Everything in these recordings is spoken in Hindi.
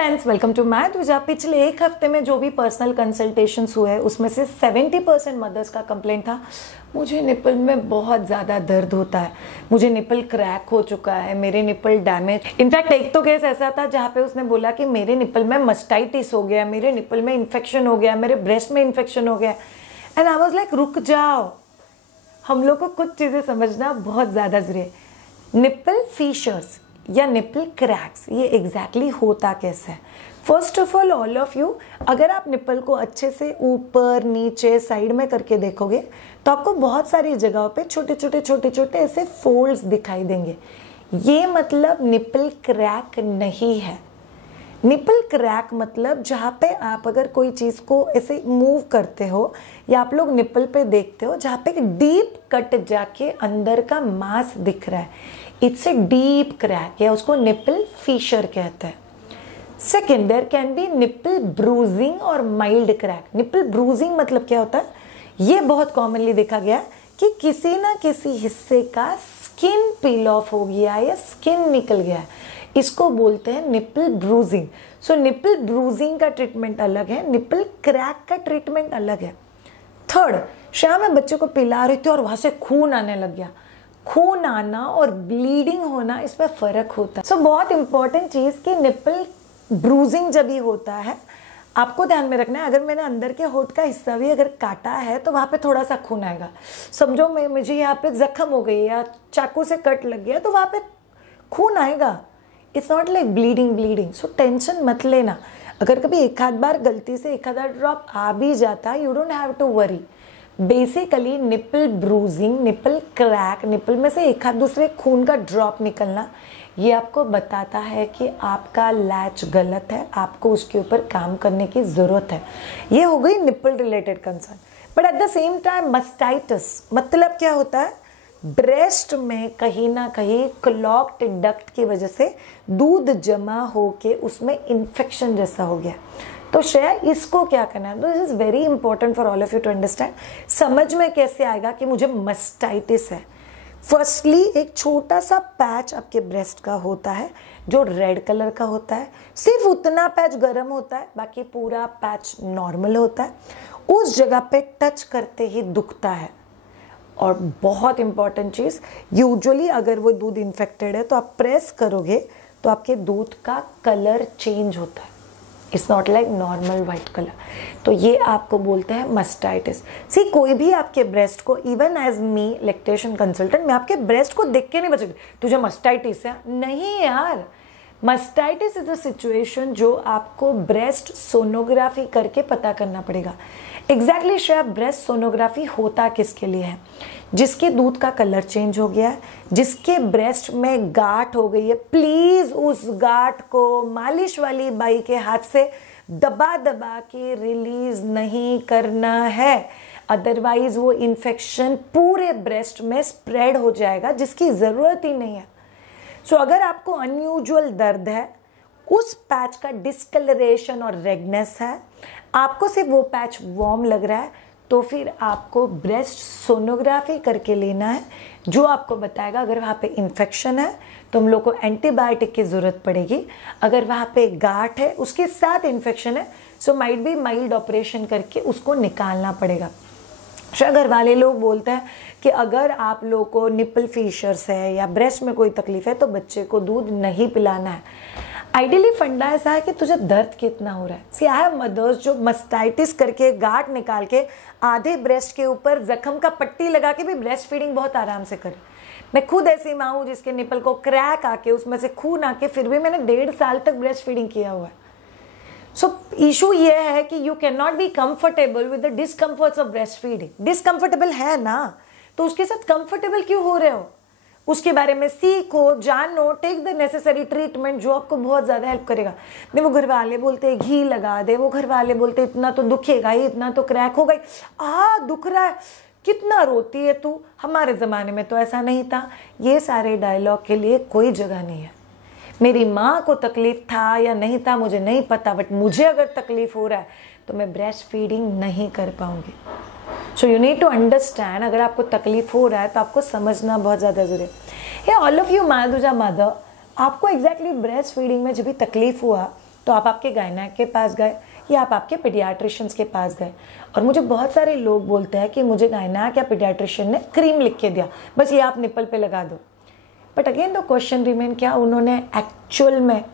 फ्रेंड्स, वेलकम टू मैथ विजा। पिछले एक हफ्ते में जो भी पर्सनल कंसल्टेशंस हुए उसमें से 70% मदर्स का कंप्लेंट था, मुझे निपल में बहुत ज़्यादा दर्द होता है, मुझे निपल क्रैक हो चुका है, मेरे निपल डैमेज। इनफैक्ट एक तो केस ऐसा था जहाँ पे उसने बोला कि मेरे निपल में मस्टाइटिस हो गया, मेरे निपल में इन्फेक्शन हो गया, मेरे ब्रेस्ट में इन्फेक्शन हो गया। एंड आई वाज लाइक रुक जाओ, हम लोग को कुछ चीज़ें समझना बहुत ज़्यादा ज़रूरी है। निपल फीशर्स या निपल क्रैक्स ये एग्जैक्टली होता कैसे है? First of all of you, अगर आप निपल को अच्छे से ऊपर नीचे साइड में करके देखोगे तो आपको बहुत सारी जगहों पे छोटे छोटे ऐसे फोल्ड्स दिखाई देंगे। ये मतलब निपल क्रैक नहीं है। निपल क्रैक मतलब जहाँ पे आप अगर कोई चीज़ को ऐसे मूव करते हो या आप लोग निपल पे देखते हो जहाँ पे डीप कट जाके अंदर का मांस दिख रहा है, इट्स ए डीप क्रैक या उसको निपल फीशर कहते हैं। Second, there can be nipple bruising और माइल्ड क्रैक। निपल ब्रूजिंग मतलब क्या होता है? ये बहुत कॉमनली देखा गया कि किसी ना किसी हिस्से का स्किन पील ऑफ हो गया या स्किन निकल गया, इसको बोलते हैं निपल ब्रूजिंग। सो निपल ब्रूजिंग का ट्रीटमेंट अलग है, निपल क्रैक का ट्रीटमेंट अलग है। थर्ड, शाम में बच्चे को पिला रही थी और वहां से खून आने लग गया। खून आना और ब्लीडिंग होना, इसमें फर्क होता है। सो बहुत इंपॉर्टेंट चीज कि निपल ब्रूजिंग जब भी होता है आपको ध्यान में रखना है, अगर मैंने अंदर के होठ का हिस्सा भी अगर काटा है तो वहां पे थोड़ा सा खून आएगा। समझो मुझे यहाँ पे जख्म हो गई या चाकू से कट लग गया तो वहां पे खून आएगा। It's not like bleeding. So tension मत लेना, अगर कभी एक आध बार गलती से एक आधा ड्रॉप आ भी जाता है, you don't have to worry. Basically nipple bruising, nipple crack, nipple में से एक हाथ दूसरे खून का ड्रॉप निकलना, ये आपको बताता है कि आपका लैच गलत है, आपको उसके ऊपर काम करने की ज़रूरत है। ये हो गई nipple related concern. But at the same time mastitis मतलब क्या होता है? ब्रेस्ट में कहीं ना कहीं क्लॉग्ड डक्ट की वजह से दूध जमा होके उसमें इन्फेक्शन जैसा हो गया। तो श्रेया, इसको क्या करना है? This is very important for all of you to understand. समझ में कैसे आएगा कि मुझे मस्टाइटिस है? फर्स्टली एक छोटा सा पैच आपके ब्रेस्ट का होता है जो रेड कलर का होता है। सिर्फ उतना पैच गर्म होता है, बाकी पूरा पैच नॉर्मल होता है। उस जगह पे टच करते ही दुखता है। और बहुत इंपॉर्टेंट चीज, यूजुअली अगर वो दूध इन्फेक्टेड है तो आप प्रेस करोगे तो आपके दूध का कलर चेंज होता है। It's not like normal white colour. तो ये आपको बोलते हैं मस्टाइटिस। सी, कोई भी आपके ब्रेस्ट को, इवन एज मी लैक्टेशन कंसल्टेंट, मैं आपके ब्रेस्ट को देख के नहीं बचूंगी तुझे मस्टाइटिस है। नहीं यार, मस्टाइटिस इज अ सिचुएशन जो आपको ब्रेस्ट सोनोग्राफी करके पता करना पड़ेगा। एग्जैक्टली श्रेया, ब्रेस्ट सोनोग्राफी होता किसके लिए है? जिसके दूध का कलर चेंज हो गया है, जिसके ब्रेस्ट में गांठ हो गई है। प्लीज उस गांठ को मालिश वाली बाई के हाथ से दबा दबा के रिलीज नहीं करना है, अदरवाइज वो इन्फेक्शन पूरे ब्रेस्ट में स्प्रेड हो जाएगा जिसकी जरूरत ही नहीं है। सो अगर आपको अनयूजुअल दर्द है, उस पैच का डिस्कलरेशन और रेडनेस है, आपको सिर्फ वो पैच वार्म लग रहा है, तो फिर आपको ब्रेस्ट सोनोग्राफी करके लेना है, जो आपको बताएगा अगर वहाँ पे इन्फेक्शन है तो हम लोग को एंटीबायोटिक की ज़रूरत पड़ेगी। अगर वहाँ पे गांठ है उसके साथ इन्फेक्शन है, so might be mild operation करके उसको निकालना पड़ेगा। घर वाले लोग बोलते हैं कि अगर आप लोगों को निपल फीशर्स है या ब्रेस्ट में कोई तकलीफ है तो बच्चे को दूध नहीं पिलाना है। आइडियली फंडा ऐसा है कि तुझे दर्द कितना हो रहा है। सी, आई हैव मदर्स जो मस्टाइटिस करके गांठ निकाल के आधे ब्रेस्ट के ऊपर जख्म का पट्टी लगा के भी ब्रेस्ट फीडिंग बहुत आराम से करे। मैं खुद ऐसी माँ हूँ जिसके निपल को क्रैक आके उसमें से खून आके फिर भी मैंने 1.5 साल तक ब्रेस्ट फीडिंग किया हुआ है। सो इशू ये है कि you can not be comfortable with the discomforts of breast feeding. Discomfortable है ना, तो उसके साथ कंफर्टेबल क्यों हो रहे हो? उसके बारे में सीखो, जानो, टेक द नेसेसरी ट्रीटमेंट जो आपको बहुत ज़्यादा हेल्प करेगा। नहीं, वो घर वाले बोलते घी लगा दे, वो घर वाले बोलते इतना तो दुखेगा ही, इतना तो क्रैक हो गई, दुख रहा है, कितना रोती है तू। हमारे ज़माने में तो ऐसा नहीं था। ये सारे डायलॉग के लिए कोई जगह नहीं है। मेरी माँ को तकलीफ था या नहीं था मुझे नहीं पता, बट मुझे अगर तकलीफ हो रहा है तो मैं ब्रेस्ट फीडिंग नहीं कर पाऊंगी। So you need to understand, अगर आपको तकलीफ हो रहा है तो आपको समझना बहुत ज़्यादा ज़रूरी है। ऑल ऑफ यू माधुजा मदर, आपको एग्जैक्टली ब्रेस्ट फीडिंग में जब भी तकलीफ हुआ तो आप आपके गायनेक के पास गए या आप आपके पीडियाट्रिशियंस के पास गए। और मुझे बहुत सारे लोग बोलते हैं कि मुझे गायनेक या पीडियाट्रिशियन ने क्रीम लिख के दिया, बस ये आप निपल पे लगा दो। But again the question remain, क्या उन्होंने एक्चुअल में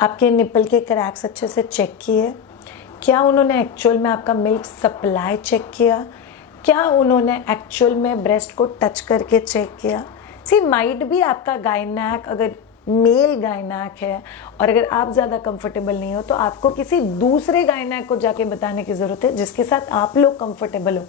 आपके निपल के क्रैक्स अच्छे से चेक किए? क्या उन्होंने एक्चुअल में आपका मिल्क सप्लाई चेक किया? क्या उन्होंने एक्चुअल में ब्रेस्ट को टच करके चेक किया? सी माइट भी आपका गायनेक अगर मेल गायनेक है और अगर आप ज़्यादा कंफर्टेबल नहीं हो तो आपको किसी दूसरे गायनेक को जाके बताने की ज़रूरत है जिसके साथ आप लोग कंफर्टेबल हो।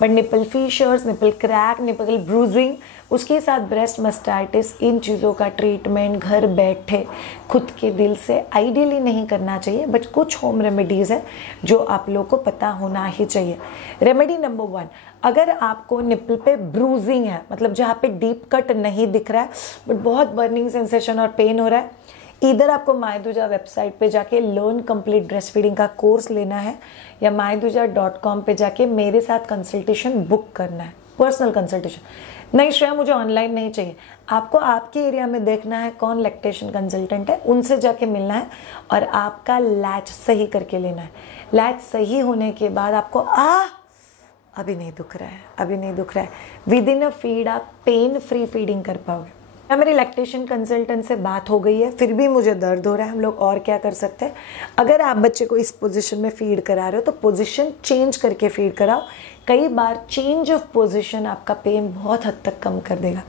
But nipple fissures, nipple crack, nipple bruising, उसके साथ ब्रेस्ट मस्टाइटिस, इन चीज़ों का ट्रीटमेंट घर बैठे खुद के दिल से आइडियली नहीं करना चाहिए। बट कुछ होम रेमेडीज़ है जो आप लोग को पता होना ही चाहिए। रेमेडी नंबर 1, अगर आपको निपल पे ब्रूजिंग है, मतलब जहाँ पे डीप कट नहीं दिख रहा है बट बहुत बर्निंग सेंसेशन और पेन हो रहा है, इधर आपको मायदुजा वेबसाइट पे जाके लर्न कंप्लीट ब्रेस्ट फीडिंग का कोर्स लेना है या myduja.com पे जाके मेरे साथ कंसल्टेशन बुक करना है, पर्सनल कंसल्टेशन। नहीं श्रेया मुझे ऑनलाइन नहीं चाहिए, आपको आपके एरिया में देखना है कौन लैक्टेशन कंसल्टेंट है, उनसे जाके मिलना है और आपका लैच सही करके लेना है। लैच सही होने के बाद आपको अभी नहीं दुख रहा है, अभी नहीं दुख रहा है, विद इन अ फीड आप पेन फ्री फीडिंग कर पाओगे। मेरी लैक्टेशन कंसल्टेंट से बात हो गई है, फिर भी मुझे दर्द हो रहा है, हम लोग और क्या कर सकते हैं? अगर आप बच्चे को इस पोजीशन में फीड करा रहे हो तो पोजीशन चेंज करके फीड कराओ। कई बार चेंज ऑफ पोजीशन आपका पेन बहुत हद तक कम कर देगा।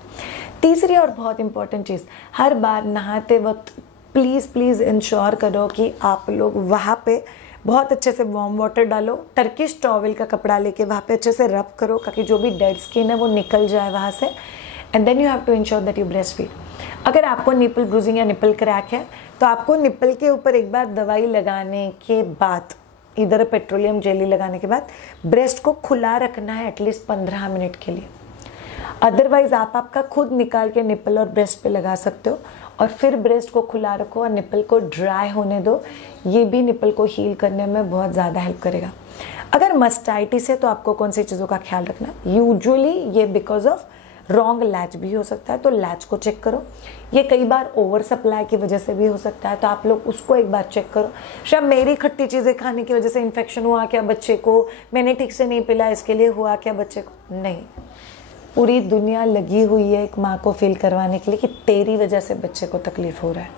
तीसरी और बहुत इंपॉर्टेंट चीज़, हर बार नहाते वक्त प्लीज़ इंश्योर करो कि आप लोग वहाँ पे बहुत अच्छे से वार्म वाटर डालो, टर्किश टॉवल का कपड़ा लेके वहाँ पे अच्छे से रब करो ताकि जो भी डेड स्किन है वो निकल जाए वहाँ से। And then you have to ensure that you breastfeed. अगर आपको निपल ब्रूजिंग या निपल क्रैक है तो आपको निपल के ऊपर एक बार दवाई लगाने के बाद, इधर पेट्रोलियम जेली लगाने के बाद ब्रेस्ट को खुला रखना है एटलीस्ट 15 मिनट के लिए। अदरवाइज आप आपका खुद निकाल के निपल और ब्रेस्ट पे लगा सकते हो और फिर ब्रेस्ट को खुला रखो और निपल को ड्राई होने दो। ये भी निपल को हील करने में बहुत ज़्यादा हेल्प करेगा। अगर मस्टाइटिस है तो आपको कौन सी चीज़ों का ख्याल रखना है? यूजुअली ये बिकॉज ऑफ रॉन्ग लैच भी हो सकता है, तो लैच को चेक करो। ये कई बार ओवर सप्लाई की वजह से भी हो सकता है, तो आप लोग उसको एक बार चेक करो। शायद मेरी खट्टी चीज़ें खाने की वजह से इन्फेक्शन हुआ क्या बच्चे को, मैंने ठीक से नहीं पिला इसके लिए हुआ क्या बच्चे को? नहीं, पूरी दुनिया लगी हुई है एक माँ को फील करवाने के लिए कि तेरी वजह से बच्चे को तकलीफ हो रहा है।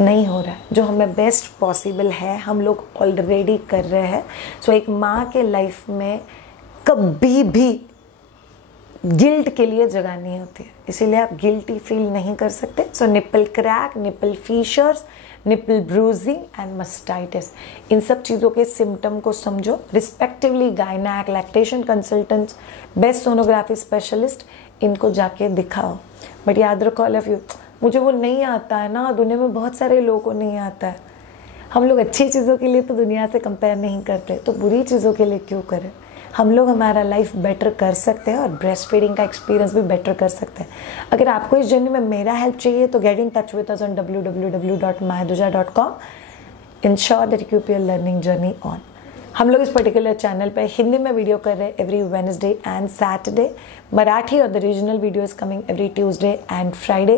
नहीं हो रहा है, जो हमें बेस्ट पॉसिबल है हम लोग ऑलरेडी कर रहे हैं। सो एक माँ के लाइफ में कभी भी गिल्ट के लिए जगह नहीं होती है, इसीलिए आप गिल्टी फील नहीं कर सकते। So nipple crack, nipple fissures, nipple bruising and mastitis, इन सब चीज़ों के सिम्टम को समझो। Respectively gynaec, lactation consultants, best sonography specialist, इनको जाके दिखाओ। बट याद रखो ऑल ऑफ यू, मुझे वो नहीं आता है ना, दुनिया में बहुत सारे लोगों को नहीं आता है। हम लोग अच्छी चीज़ों के लिए तो दुनिया से कंपेयर नहीं करते, तो बुरी चीज़ों के लिए क्यों करें? हम लोग हमारा लाइफ बेटर कर सकते हैं और ब्रेस्ट फीडिंग का एक्सपीरियंस भी बेटर कर सकते हैं। अगर आपको इस जर्नी में मेरा हेल्प चाहिए तो get in touch with us on www.myduja.com। Ensure that keep your learning journey on. हम लोग इस पर्टिकुलर चैनल पे हिंदी में वीडियो कर रहे हैं every Wednesday and Saturday. Marathi और the regional video is coming every Tuesday and Friday.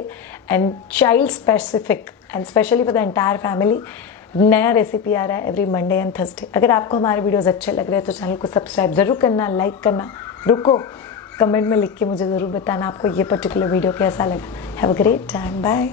And child specific and specially for the entire family नया रेसिपी आ रहा है एवरी मंडे एंड थर्सडे। अगर आपको हमारे वीडियोस अच्छे लग रहे हैं तो चैनल को सब्सक्राइब ज़रूर करना, लाइक करना। रुको, कमेंट में लिख के मुझे ज़रूर बताना आपको ये पर्टिकुलर वीडियो कैसा लगा। Have a great time, bye.